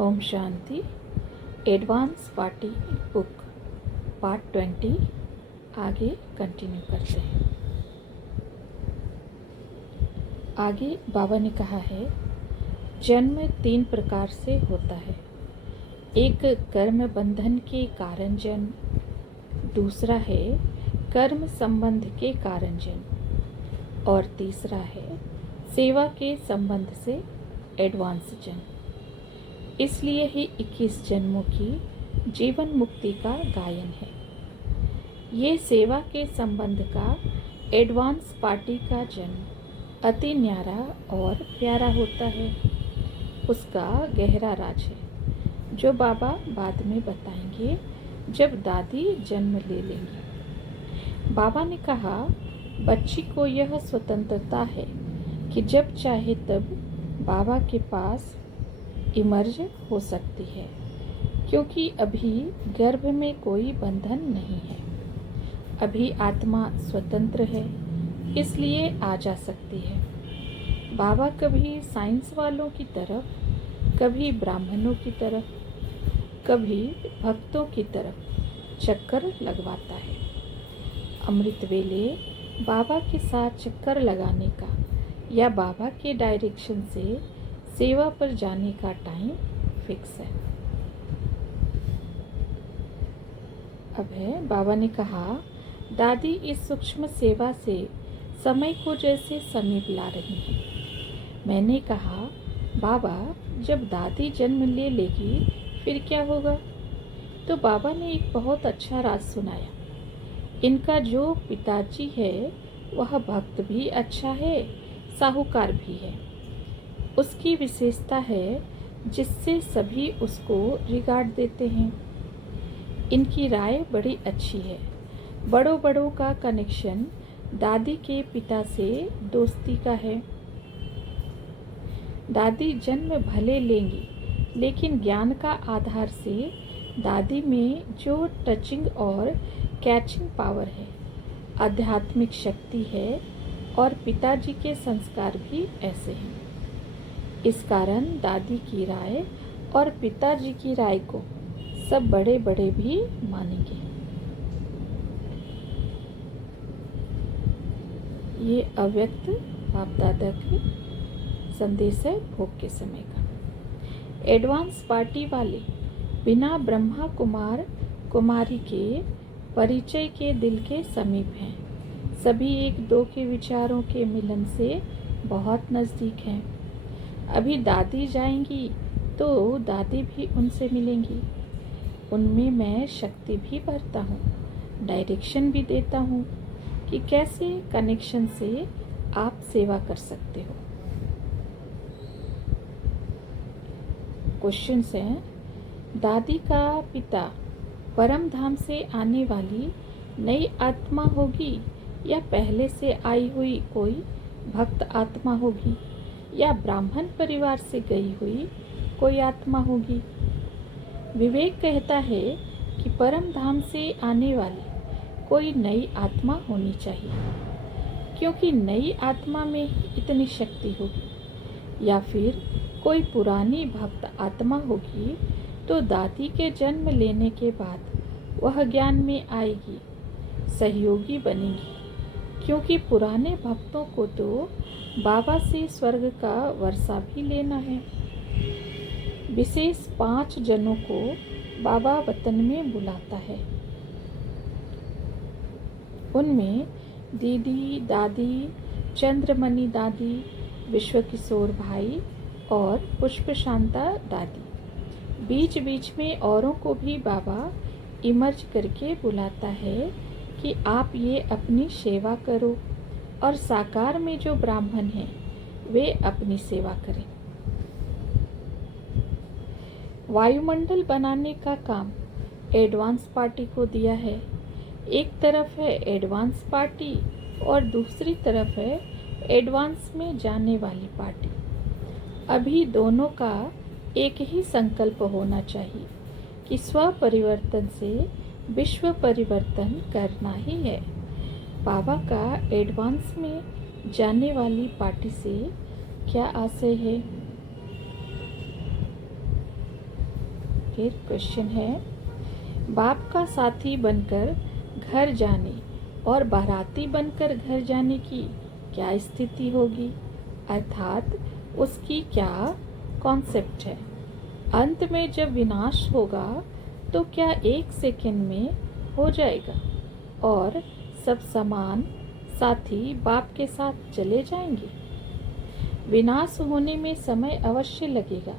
Om Shanti. Advance party book part 20 आगे continue करते हैं। आगे बाबा ने कहा है, जन्म 3 प्रकार से होता है। एक कर्म बंधन के कारण जन्म, दूसरा है कर्म संबंध के कारण जन्म, और तीसरा है सेवा के संबंध से एडवांस जन्म। इसलिए ही 21 जन्मों की जीवन मुक्ति का गायन है। ये सेवा के संबंध का एडवांस पार्टी का जन्म अति न्यारा और प्यारा होता है। उसका गहरा राज है, जो बाबा बाद में बताएंगे जब दादी जन्म ले लेंगी। बाबा ने कहा, बच्ची को यह स्वतंत्रता है कि जब चाहे तब बाबा के पास इमर्ज हो सकती है, क्योंकि अभी गर्भ में कोई बंधन नहीं है। अभी आत्मा स्वतंत्र है, इसलिए आ जा सकती है। बाबा कभी साइंस वालों की तरफ, कभी ब्राह्मणों की तरफ, कभी भक्तों की तरफ चक्कर लगवाता है। अमृत वेले बाबा के साथ चक्कर लगाने का या बाबा के डायरेक्शन से सेवा पर जाने का टाइम फिक्स है। अब है, बाबा ने कहा, दादी इस सूक्ष्म सेवा से समय को जैसे समीप ला रही हैं। मैंने कहा, बाबा जब दादी जन्म ले लेगी फिर क्या होगा? तो बाबा ने एक बहुत अच्छा राज सुनाया। इनका जो पिताजी है वह भक्त भी अच्छा है, साहूकार भी है। उसकी विशेषता है जिससे सभी उसको रिगार्ड देते हैं। इनकी राय बड़ी अच्छी है। बड़ों बड़ों का कनेक्शन दादी के पिता से दोस्ती का है। दादी जन्म भले लेंगी, लेकिन ज्ञान का आधार से दादी में जो टचिंग और कैचिंग पावर है, आध्यात्मिक शक्ति है, और पिताजी के संस्कार भी ऐसे हैं। इस कारण दादी की राय और पिताजी की राय को सब बड़े बड़े भी मानेंगे। ये अव्यक्त बाप दादा के संदेश है भोग के समय का। एडवांस पार्टी वाले बिना ब्रह्मा कुमार कुमारी के परिचय के दिल के समीप हैं। सभी एक दो के विचारों के मिलन से बहुत नज़दीक हैं। अभी दादी जाएंगी तो दादी भी उनसे मिलेंगी। उनमें मैं शक्ति भी भरता हूँ, डायरेक्शन भी देता हूँ कि कैसे कनेक्शन से आप सेवा कर सकते हो। क्वेश्चंस हैं, दादी का पिता परम धाम से आने वाली नई आत्मा होगी या पहले से आई हुई कोई भक्त आत्मा होगी या ब्राह्मण परिवार से गई हुई कोई आत्मा होगी? विवेक कहता है कि परम धाम से आने वाली कोई नई आत्मा होनी चाहिए, क्योंकि नई आत्मा में ही इतनी शक्ति होगी। या फिर कोई पुरानी भक्त आत्मा होगी तो दादी के जन्म लेने के बाद वह ज्ञान में आएगी, सहयोगी बनेगी, क्योंकि पुराने भक्तों को तो बाबा से स्वर्ग का वर्षा भी लेना है। विशेष 5 जनों को बाबा वतन में बुलाता है। उनमें दीदी, दादी, चंद्रमणि दादी, विश्व किशोर भाई और पुष्प शांता दादी। बीच बीच में औरों को भी बाबा इमर्ज करके बुलाता है कि आप ये अपनी सेवा करो, और साकार में जो ब्राह्मण हैं वे अपनी सेवा करें। वायुमंडल बनाने का काम एडवांस पार्टी को दिया है। एक तरफ है एडवांस पार्टी और दूसरी तरफ है एडवांस में जाने वाली पार्टी। अभी दोनों का एक ही संकल्प होना चाहिए कि स्व परिवर्तन से विश्व परिवर्तन करना ही है। बाबा का एडवांस में जाने वाली पार्टी से क्या आशय है? फिर क्वेश्चन है, बाप का साथी बनकर घर जाने और बाराती बनकर घर जाने की क्या स्थिति होगी, अर्थात उसकी क्या कॉन्सेप्ट है। अंत में जब विनाश होगा तो क्या 1 सेकंड में हो जाएगा और सब समान साथी बाप के साथ चले जाएंगे। विनाश होने में समय अवश्य लगेगा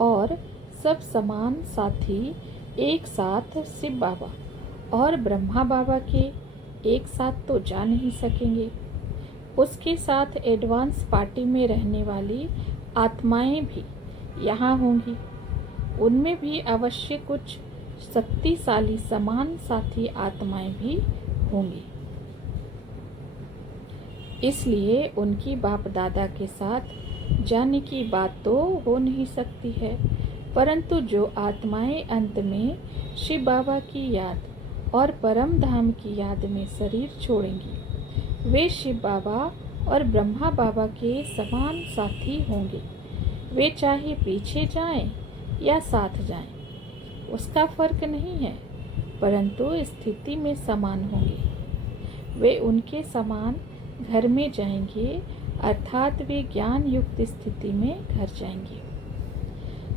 और सब समान साथी एक साथ शिव बाबा और ब्रह्मा बाबा के एक साथ तो जा नहीं सकेंगे। उसके साथ एडवांस पार्टी में रहने वाली आत्माएं भी यहाँ होंगी। उनमें भी अवश्य कुछ शक्तिशाली समान साथी आत्माएं भी होंगी। इसलिए उनकी बाप दादा के साथ जाने की बात तो हो नहीं सकती है, परंतु जो आत्माएं अंत में शिव बाबा की याद और परम धाम की याद में शरीर छोड़ेंगी, वे शिव बाबा और ब्रह्मा बाबा के समान साथी होंगे। वे चाहे पीछे जाएं या साथ जाएं, उसका फर्क नहीं है, परंतु स्थिति में समान होंगे। वे उनके समान घर में जाएंगे, अर्थात वे ज्ञान युक्त स्थिति में घर जाएंगे।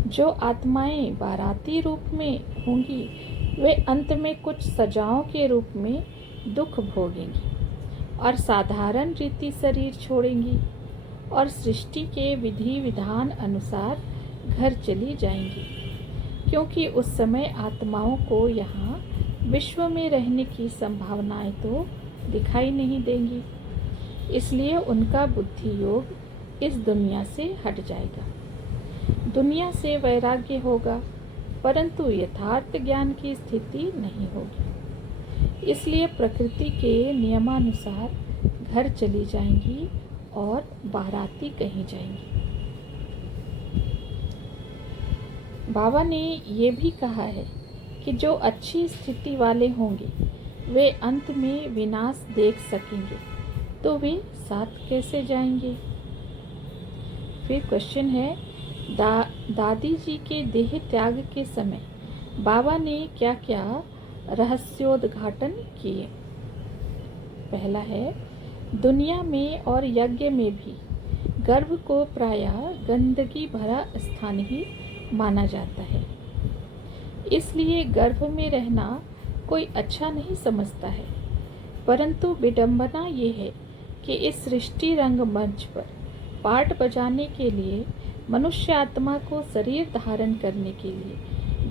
जो आत्माएं बाराती रूप में होंगी, वे अंत में कुछ सजाओं के रूप में दुख भोगेंगी और साधारण रीति शरीर छोड़ेंगी और सृष्टि के विधि विधान अनुसार घर चली जाएंगी, क्योंकि उस समय आत्माओं को यहाँ विश्व में रहने की संभावनाएं तो दिखाई नहीं देंगी। इसलिए उनका बुद्धि योग इस दुनिया से हट जाएगा। दुनिया से वैराग्य होगा, परंतु यथार्थ ज्ञान की स्थिति नहीं होगी। इसलिए प्रकृति के नियमानुसार घर चली जाएंगी और बाराती कहीं जाएंगी। बाबा ने ये भी कहा है कि जो अच्छी स्थिति वाले होंगे वे अंत में विनाश देख सकेंगे, तो वे साथ कैसे जाएंगे। फिर क्वेश्चन है, दादी जी के देह त्याग के समय बाबा ने क्या क्या रहस्योद्घाटन किए। पहला है, दुनिया में और यज्ञ में भी गर्भ को प्रायः गंदगी भरा स्थान ही माना जाता है। इसलिए गर्भ में रहना कोई अच्छा नहीं समझता है, परंतु विडंबना ये है कि इस सृष्टि रंग मंच पर पाठ बजाने के लिए मनुष्य आत्मा को शरीर धारण करने के लिए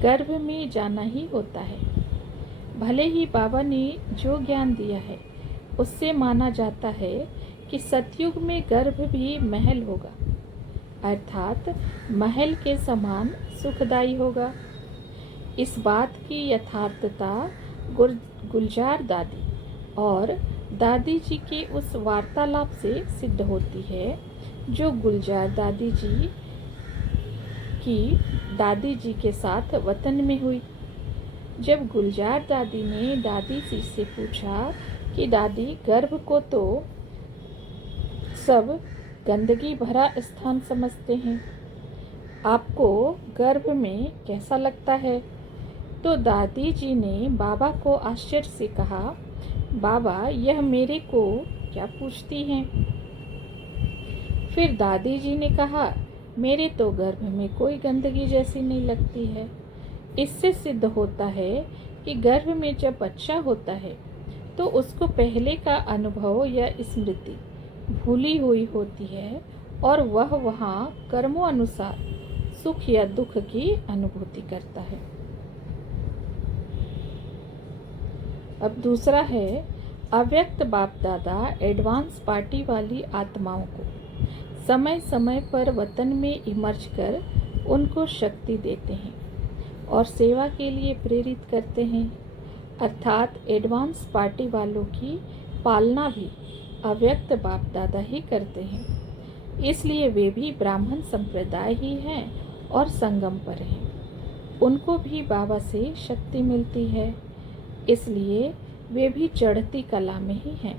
गर्भ में जाना ही होता है। भले ही बाबा ने जो ज्ञान दिया है उससे माना जाता है कि सतयुग में गर्भ भी महल होगा, अर्थात महल के समान सुखदायी होगा। इस बात की यथार्थता गुलजार दादी और दादी जी के उस वार्तालाप से सिद्ध होती है जो गुलजार दादी जी के साथ वतन में हुई। जब गुलजार दादी ने दादी जी से पूछा कि दादी, गर्भ को तो सब गंदगी भरा स्थान समझते हैं, आपको गर्भ में कैसा लगता है, तो दादी जी ने बाबा को आश्चर्य से कहा, बाबा यह मेरे को क्या पूछती हैं। फिर दादी जी ने कहा, मेरे तो गर्भ में कोई गंदगी जैसी नहीं लगती है। इससे सिद्ध होता है कि गर्भ में जब बच्चा होता है तो उसको पहले का अनुभव या स्मृति भूली हुई होती है और वह वहाँ कर्मों अनुसार सुख या दुख की अनुभूति करता है। अब दूसरा है, अव्यक्त बाप दादा एडवांस पार्टी वाली आत्माओं को समय समय पर वतन में इमर्ज कर उनको शक्ति देते हैं और सेवा के लिए प्रेरित करते हैं, अर्थात एडवांस पार्टी वालों की पालना भी अव्यक्त बाप दादा ही करते हैं। इसलिए वे भी ब्राह्मण संप्रदाय ही हैं और संगम पर हैं। उनको भी बाबा से शक्ति मिलती है, इसलिए वे भी चढ़ती कला में ही हैं।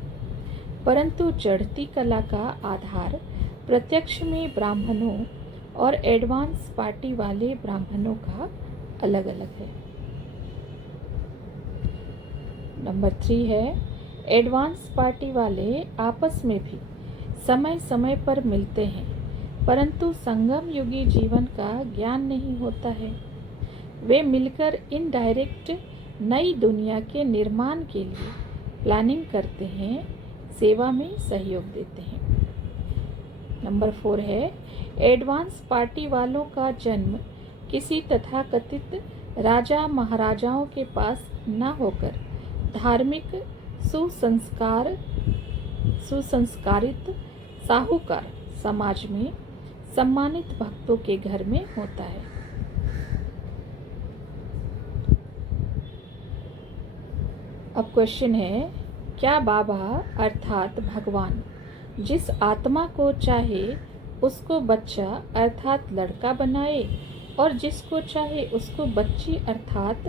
परंतु चढ़ती कला का आधार प्रत्यक्ष में ब्राह्मणों और एडवांस पार्टी वाले ब्राह्मणों का अलग अलग है। नंबर 3 है, एडवांस पार्टी वाले आपस में भी समय समय पर मिलते हैं, परंतु संगम युगी जीवन का ज्ञान नहीं होता है। वे मिलकर इनडायरेक्ट नई दुनिया के निर्माण के लिए प्लानिंग करते हैं, सेवा में सहयोग देते हैं। नंबर 4 है, एडवांस पार्टी वालों का जन्म किसी तथाकथित राजा महाराजाओं के पास न होकर धार्मिक सुसंस्कारित साहूकार समाज में सम्मानित भक्तों के घर में होता है। अब क्वेश्चन है, क्या बाबा अर्थात भगवान जिस आत्मा को चाहे उसको बच्चा अर्थात लड़का बनाए और जिसको चाहे उसको बच्ची अर्थात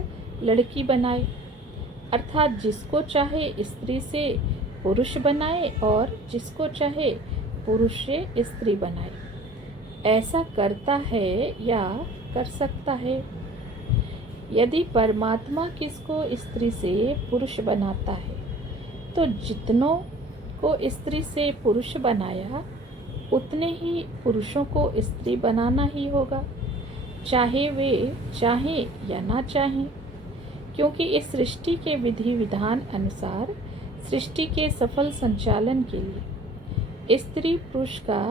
लड़की बनाए, अर्थात जिसको चाहे स्त्री से पुरुष बनाए और जिसको चाहे पुरुष से स्त्री बनाए, ऐसा करता है या कर सकता है? यदि परमात्मा किसको स्त्री से पुरुष बनाता है तो जितनों को स्त्री से पुरुष बनाया उतने ही पुरुषों को स्त्री बनाना ही होगा, चाहे वे चाहें या ना चाहें, क्योंकि इस सृष्टि के विधि विधान अनुसार सृष्टि के सफल संचालन के लिए स्त्री पुरुष का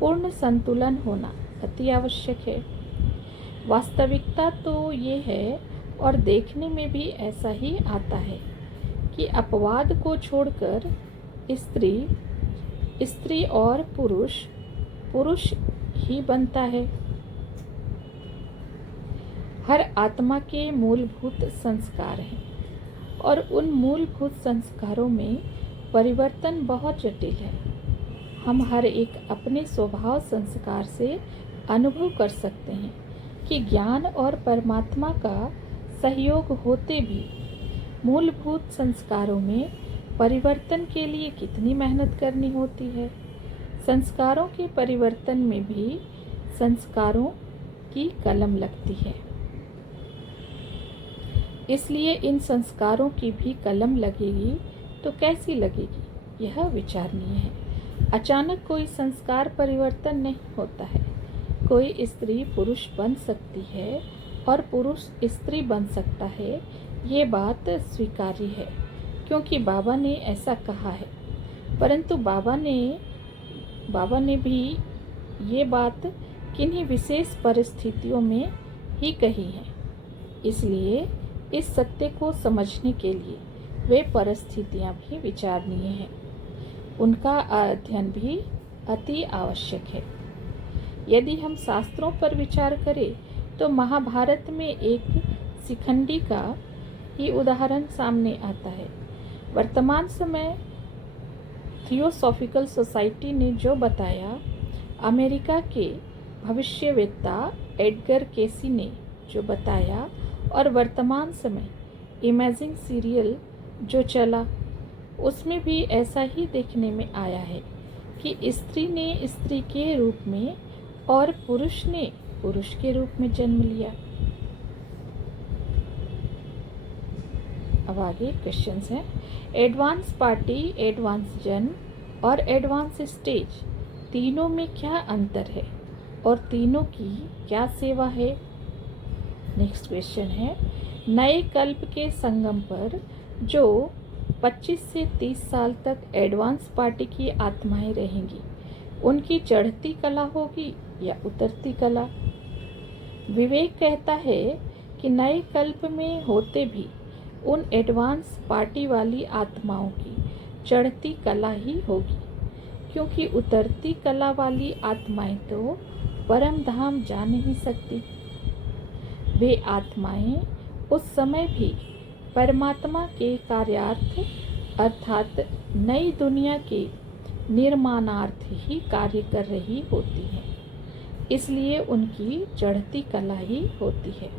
पूर्ण संतुलन होना अति आवश्यक है। वास्तविकता तो ये है और देखने में भी ऐसा ही आता है कि अपवाद को छोड़कर स्त्री और पुरुष ही बनता है। हर आत्मा के मूलभूत संस्कार हैं और उन मूलभूत संस्कारों में परिवर्तन बहुत जटिल है। हम हर एक अपने स्वभाव संस्कार से अनुभव कर सकते हैं कि ज्ञान और परमात्मा का सहयोग होते भी मूलभूत संस्कारों में परिवर्तन के लिए कितनी मेहनत करनी होती है। संस्कारों के परिवर्तन में भी संस्कारों की कलम लगती है, इसलिए इन संस्कारों की भी कलम लगेगी तो कैसी लगेगी, यह विचारणीय है। अचानक कोई संस्कार परिवर्तन नहीं होता है। कोई स्त्री पुरुष बन सकती है और पुरुष स्त्री बन सकता है, ये बात स्वीकार्य है क्योंकि बाबा ने ऐसा कहा है, परंतु बाबा ने भी ये बात किन्हीं विशेष परिस्थितियों में ही कही है। इसलिए इस सत्य को समझने के लिए वे परिस्थितियाँ भी विचारणीय हैं, उनका अध्ययन भी अति आवश्यक है। यदि हम शास्त्रों पर विचार करें तो महाभारत में एक शिखंडी का ही उदाहरण सामने आता है। वर्तमान समय थियोसॉफिकल सोसाइटी ने जो बताया, अमेरिका के भविष्यवेत्ता एडगर केसी ने जो बताया और वर्तमान समय इमेजिंग सीरियल जो चला, उसमें भी ऐसा ही देखने में आया है कि स्त्री ने स्त्री के रूप में और पुरुष ने पुरुष के रूप में जन्म लिया। अब आगे क्वेश्चंस हैं। एडवांस पार्टी, एडवांस जन्म और एडवांस स्टेज, तीनों में क्या अंतर है और तीनों की क्या सेवा है? नेक्स्ट क्वेश्चन है, नए कल्प के संगम पर जो 25 से 30 साल तक एडवांस पार्टी की आत्माएं रहेंगी, उनकी चढ़ती कला होगी या उतरती कला? विवेक कहता है कि नए कल्प में होते भी उन एडवांस पार्टी वाली आत्माओं की चढ़ती कला ही होगी, क्योंकि उतरती कला वाली आत्माएं तो परम धाम जा नहीं सकती। वे आत्माएं उस समय भी परमात्मा के कार्यार्थ अर्थात नई दुनिया के निर्माणार्थ ही कार्य कर रही होती हैं, इसलिए उनकी चढ़ती कला ही होती है।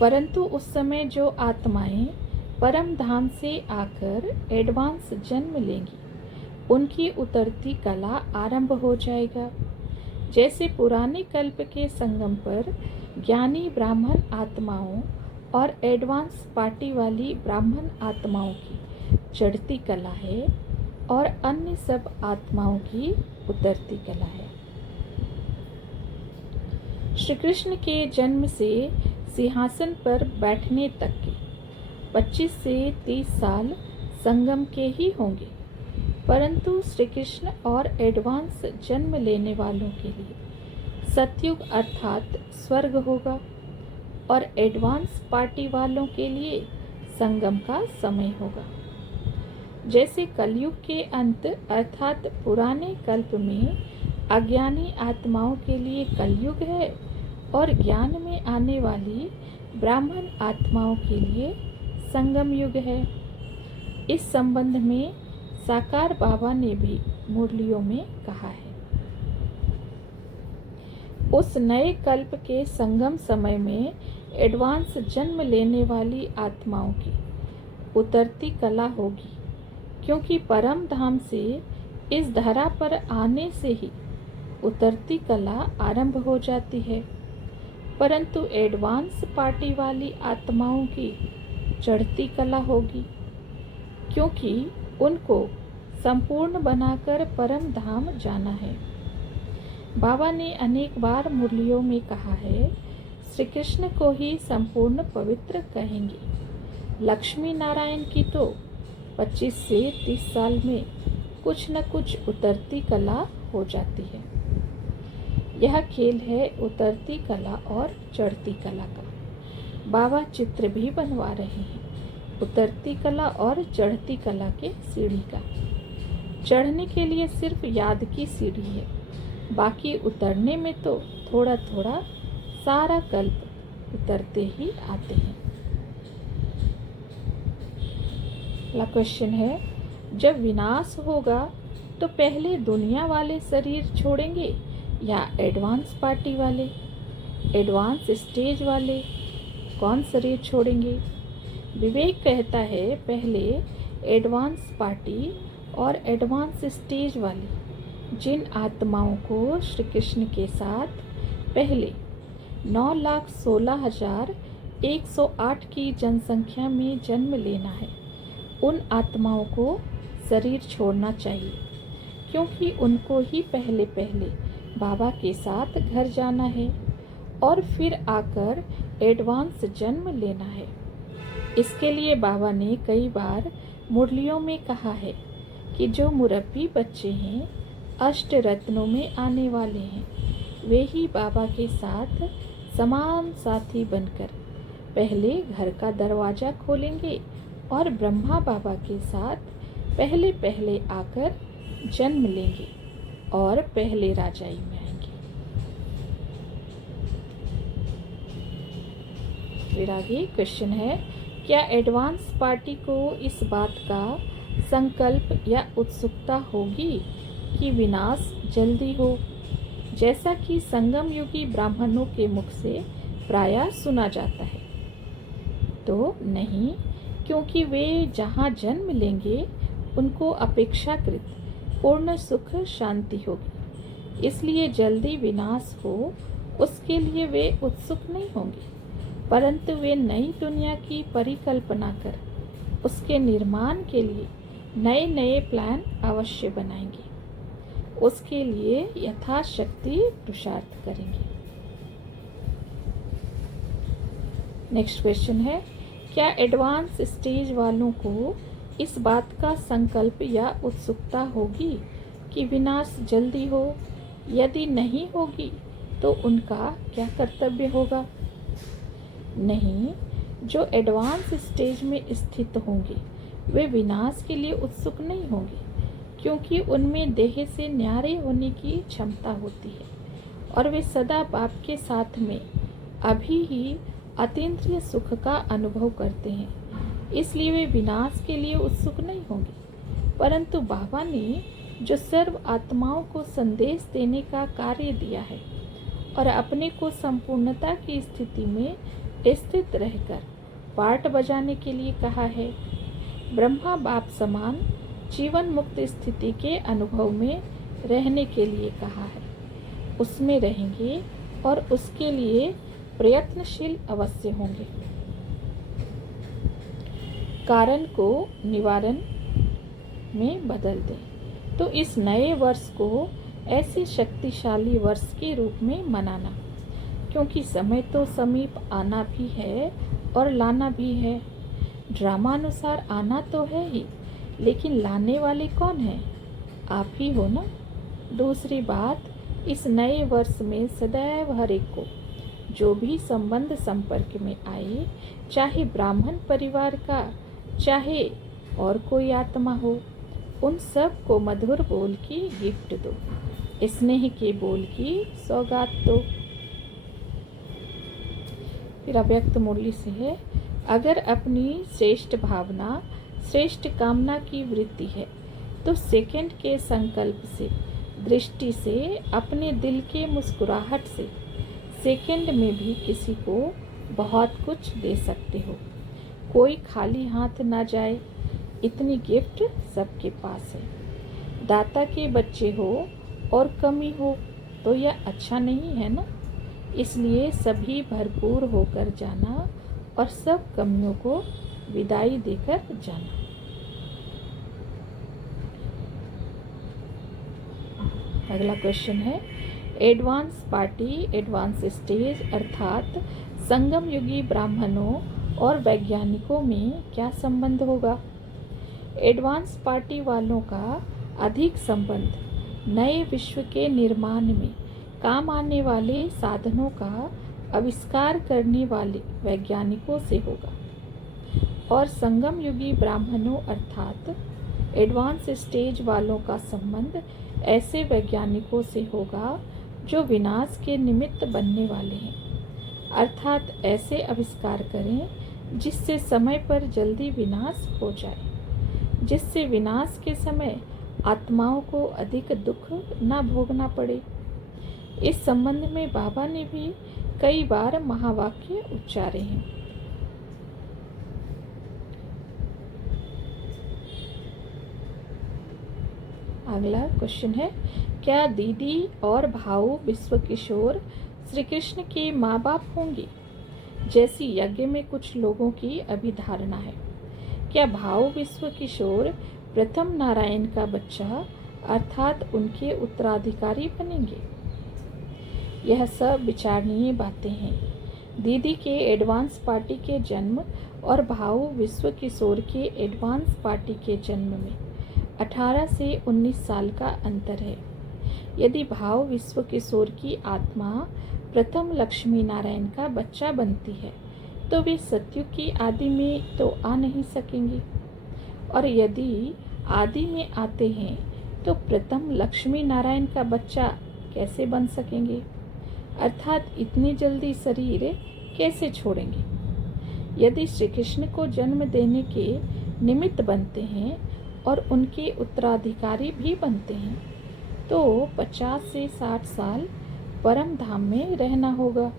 परंतु उस समय जो आत्माएं परम धाम से आकर एडवांस जन्म लेंगी, उनकी उतरती कला आरंभ हो जाएगा। जैसे पुराने कल्प के संगम पर ज्ञानी ब्राह्मण आत्माओं और एडवांस पार्टी वाली ब्राह्मण आत्माओं की चढ़ती कला है और अन्य सब आत्माओं की उतरती कला है। श्री कृष्ण के जन्म से सिंहासन पर बैठने तक के 25 से 30 साल संगम के ही होंगे, परंतु श्री कृष्ण और एडवांस जन्म लेने वालों के लिए सतयुग अर्थात स्वर्ग होगा और एडवांस पार्टी वालों के लिए संगम का समय होगा। जैसे कलयुग के अंत अर्थात पुराने कल्प में अज्ञानी आत्माओं के लिए कलयुग है और ज्ञान में आने वाली ब्राह्मण आत्माओं के लिए संगम युग है। इस संबंध में साकार बाबा ने भी मुरलियों में कहा है। उस नए कल्प के संगम समय में एडवांस जन्म लेने वाली आत्माओं की उतरती कला होगी, क्योंकि परम धाम से इस धरा पर आने से ही उतरती कला आरंभ हो जाती है, परंतु एडवांस पार्टी वाली आत्माओं की चढ़ती कला होगी, क्योंकि उनको संपूर्ण बनाकर परम धाम जाना है। बाबा ने अनेक बार मुरलियों में कहा है, श्री कृष्ण को ही संपूर्ण पवित्र कहेंगे। लक्ष्मी नारायण की तो 25 से 30 साल में कुछ न कुछ उतरती कला हो जाती है। यह खेल है उतरती कला और चढ़ती कला का। बाबा चित्र भी बनवा रहे हैं उतरती कला और चढ़ती कला के सीढ़ी का। चढ़ने के लिए सिर्फ याद की सीढ़ी है, बाकी उतरने में तो थोड़ा थोड़ा सारा कल्प उतरते ही आते हैं। अगला क्वेश्चन है, जब विनाश होगा तो पहले दुनिया वाले शरीर छोड़ेंगे या एडवांस पार्टी वाले, एडवांस स्टेज वाले कौन शरीर छोड़ेंगे? विवेक कहता है पहले एडवांस पार्टी और एडवांस स्टेज वाली जिन आत्माओं को श्री कृष्ण के साथ पहले 9,16,108 की जनसंख्या में जन्म लेना है, उन आत्माओं को शरीर छोड़ना चाहिए, क्योंकि उनको ही पहले पहले बाबा के साथ घर जाना है और फिर आकर एडवांस जन्म लेना है। इसके लिए बाबा ने कई बार मुरलियों में कहा है कि जो मुरब्बी बच्चे हैं, अष्ट रत्नों में आने वाले हैं, वे ही बाबा के साथ समान साथी बनकर पहले घर का दरवाज़ा खोलेंगे और ब्रह्मा बाबा के साथ पहले पहले आकर जन्म लेंगे और पहले राजाई में आएंगे। फिर आगे क्वेश्चन है, क्या एडवांस पार्टी को इस बात का संकल्प या उत्सुकता होगी कि विनाश जल्दी हो, जैसा कि संगम युगी ब्राह्मणों के मुख से प्रायः सुना जाता है? तो नहीं, क्योंकि वे जहाँ जन्म लेंगे उनको अपेक्षाकृत पूर्ण सुख शांति होगी, इसलिए जल्दी विनाश हो उसके लिए वे उत्सुक नहीं होंगे, परंतु वे नई दुनिया की परिकल्पना कर उसके निर्माण के लिए नए नए प्लान अवश्य बनाएंगे, उसके लिए यथाशक्ति पुरुषार्थ करेंगे। नेक्स्ट क्वेश्चन है, क्या एडवांस स्टेज वालों को इस बात का संकल्प या उत्सुकता होगी कि विनाश जल्दी हो? यदि नहीं होगी तो उनका क्या कर्तव्य होगा? नहीं, जो एडवांस स्टेज में स्थित होंगे वे विनाश के लिए उत्सुक नहीं होंगे, क्योंकि उनमें देह से न्यारे होने की क्षमता होती है और वे सदा बाप के साथ में अभी ही अतीन्द्रिय सुख का अनुभव करते हैं, इसलिए वे विनाश के लिए उत्सुक नहीं होंगे। परंतु बाबा ने जो सर्व आत्माओं को संदेश देने का कार्य दिया है और अपने को संपूर्णता की स्थिति में स्थित रहकर पार्ट बजाने के लिए कहा है, ब्रह्मा बाप समान जीवन मुक्त स्थिति के अनुभव में रहने के लिए कहा है, उसमें रहेंगे और उसके लिए प्रयत्नशील अवश्य होंगे। कारण को निवारण में बदल दें। तो इस नए वर्ष को ऐसे शक्तिशाली वर्ष के रूप में मनाना, क्योंकि समय तो समीप आना भी है और लाना भी है। ड्रामानुसार आना तो है ही, लेकिन लाने वाले कौन हैं? आप ही हो ना। दूसरी बात, इस नए वर्ष में सदैव हर एक को जो भी संबंध संपर्क में आए, चाहे ब्राह्मण परिवार का, चाहे और कोई आत्मा हो, उन सब को मधुर बोल की गिफ्ट दो, स्नेह के बोल की सौगात दो। फिर अव्यक्त मुरली से है, अगर अपनी श्रेष्ठ भावना, श्रेष्ठ कामना की वृत्ति है तो सेकंड के संकल्प से, दृष्टि से, अपने दिल के मुस्कुराहट से सेकंड में भी किसी को बहुत कुछ दे सकते हो। कोई खाली हाथ ना जाए, इतनी गिफ्ट सबके पास है। दाता के बच्चे हो और कमी हो तो यह अच्छा नहीं है ना। इसलिए सभी भरपूर होकर जाना और सब कमियों को विदाई देकर जाना। अगला क्वेश्चन है, एडवांस पार्टी, एडवांस स्टेज अर्थात संगम युगी ब्राह्मणों और वैज्ञानिकों में क्या संबंध होगा? एडवांस पार्टी वालों का अधिक संबंध नए विश्व के निर्माण में काम आने वाले साधनों का आविष्कार करने वाले वैज्ञानिकों से होगा, और संगम युगी ब्राह्मणों अर्थात एडवांस स्टेज वालों का संबंध ऐसे वैज्ञानिकों से होगा जो विनाश के निमित्त बनने वाले हैं, अर्थात ऐसे आविष्कार करें जिससे समय पर जल्दी विनाश हो जाए, जिससे विनाश के समय आत्माओं को अधिक दुख न भोगना पड़े। इस संबंध में बाबा ने भी कई बार महावाक्य उच्चारे हैं। अगला क्वेश्चन है, क्या दीदी और भाऊ विश्व किशोर श्री कृष्ण के माँ बाप होंगे, जैसी यज्ञ में कुछ लोगों की अभिधारणा है? क्या भाऊ विश्व किशोर प्रथम नारायण का बच्चा अर्थात उनके उत्तराधिकारी बनेंगे? यह सब विचारणीय बातें हैं। दीदी के एडवांस पार्टी के जन्म और भाऊ विश्व किशोर के एडवांस पार्टी के जन्म में 18 से 19 साल का अंतर है। यदि भाव विश्व किशोर की आत्मा प्रथम लक्ष्मी नारायण का बच्चा बनती है तो वे सत्युग की आदि में तो आ नहीं सकेंगे, और यदि आदि में आते हैं तो प्रथम लक्ष्मी नारायण का बच्चा कैसे बन सकेंगे, अर्थात इतनी जल्दी शरीर कैसे छोड़ेंगे? यदि श्री कृष्ण को जन्म देने के निमित्त बनते हैं और उनके उत्तराधिकारी भी बनते हैं तो 50 से 60 साल परम धाम में रहना होगा।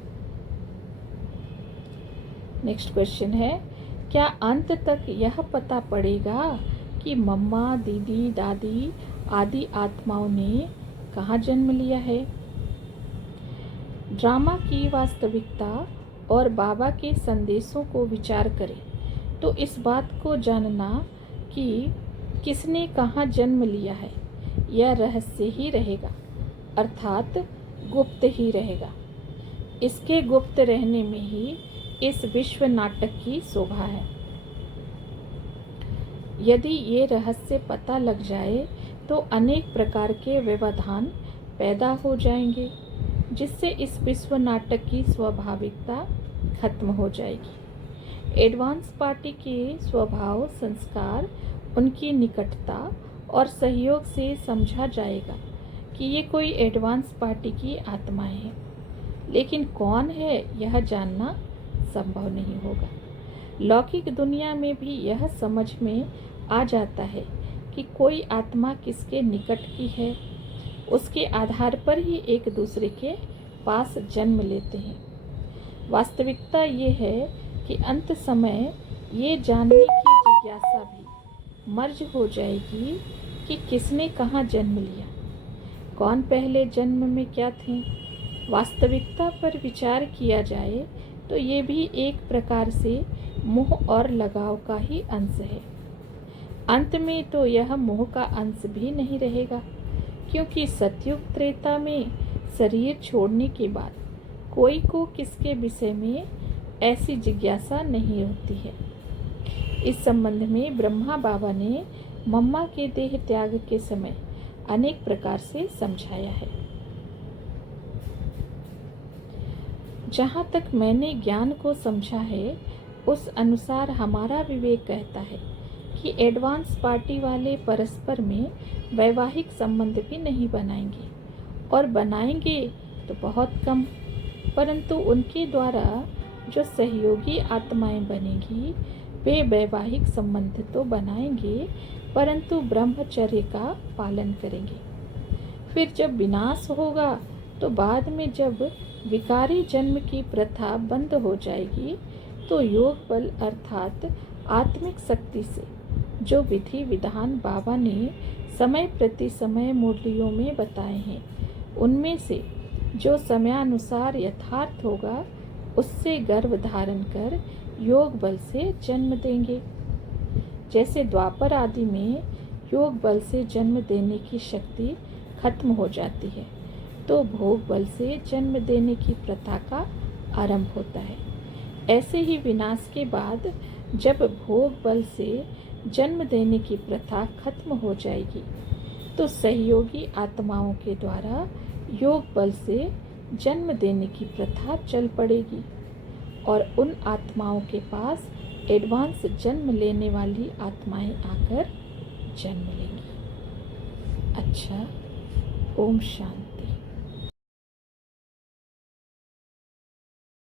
नेक्स्ट क्वेश्चन है, क्या अंत तक यह पता पड़ेगा कि मम्मा, दीदी, दादी आदि आत्माओं ने कहाँ जन्म लिया है? ड्रामा की वास्तविकता और बाबा के संदेशों को विचार करें तो इस बात को जानना कि किसने कहाँ जन्म लिया है यह रहस्य ही रहेगा, अर्थात गुप्त ही रहेगा। इसके गुप्त रहने में ही इस विश्व नाटक की शोभा है। यदि ये रहस्य पता लग जाए तो अनेक प्रकार के व्यवधान पैदा हो जाएंगे, जिससे इस विश्व नाटक की स्वाभाविकता खत्म हो जाएगी। एडवांस पार्टी के स्वभाव, संस्कार, उनकी निकटता और सहयोग से समझा जाएगा कि ये कोई एडवांस पार्टी की आत्माएं हैं, लेकिन कौन है यह जानना संभव नहीं होगा। लौकिक दुनिया में भी यह समझ में आ जाता है कि कोई आत्मा किसके निकट की है, उसके आधार पर ही एक दूसरे के पास जन्म लेते हैं। वास्तविकता ये है कि अंत समय ये जानने की जिज्ञासा भी मर्ज हो जाएगी कि किसने कहाँ जन्म लिया। कौन पहले जन्म में क्या थे? वास्तविकता पर विचार किया जाए तो ये भी एक प्रकार से मोह और लगाव का ही अंश है। अंत में तो यह मोह का अंश भी नहीं रहेगा, क्योंकि सतयुग त्रेता में शरीर छोड़ने के बाद कोई को किसके विषय में ऐसी जिज्ञासा नहीं होती है। इस संबंध में ब्रह्मा बाबा ने मम्मा के देह त्याग के समय अनेक प्रकार से समझाया है। जहाँ तक मैंने ज्ञान को समझा है, उस अनुसार हमारा विवेक कहता है कि एडवांस पार्टी वाले परस्पर में वैवाहिक संबंध भी नहीं बनाएंगे, और बनाएंगे तो बहुत कम, परंतु उनके द्वारा जो सहयोगी आत्माएं बनेगी वे वैवाहिक संबंध तो बनाएंगे, परंतु ब्रह्मचर्य का पालन करेंगे। फिर जब विनाश होगा तो बाद में जब विकारी जन्म की प्रथा बंद हो जाएगी तो योग बल अर्थात आत्मिक शक्ति से जो विधि विधान बाबा ने समय प्रति समय मुरलियों में बताए हैं, उनमें से जो समयानुसार यथार्थ होगा उससे गर्भ धारण कर योग बल से जन्म देंगे। जैसे द्वापर आदि में योग बल से जन्म देने की शक्ति खत्म हो जाती है तो भोग बल से जन्म देने की प्रथा का आरंभ होता है। ऐसे ही विनाश के बाद जब भोग बल से जन्म देने की प्रथा खत्म हो जाएगी तो सहयोगी आत्माओं के द्वारा योग बल से जन्म देने की प्रथा चल पड़ेगी और उन आत्माओं के पास एडवांस जन्म लेने वाली आत्माएं आकर जन्म लेंगी। अच्छा, ओम शांति।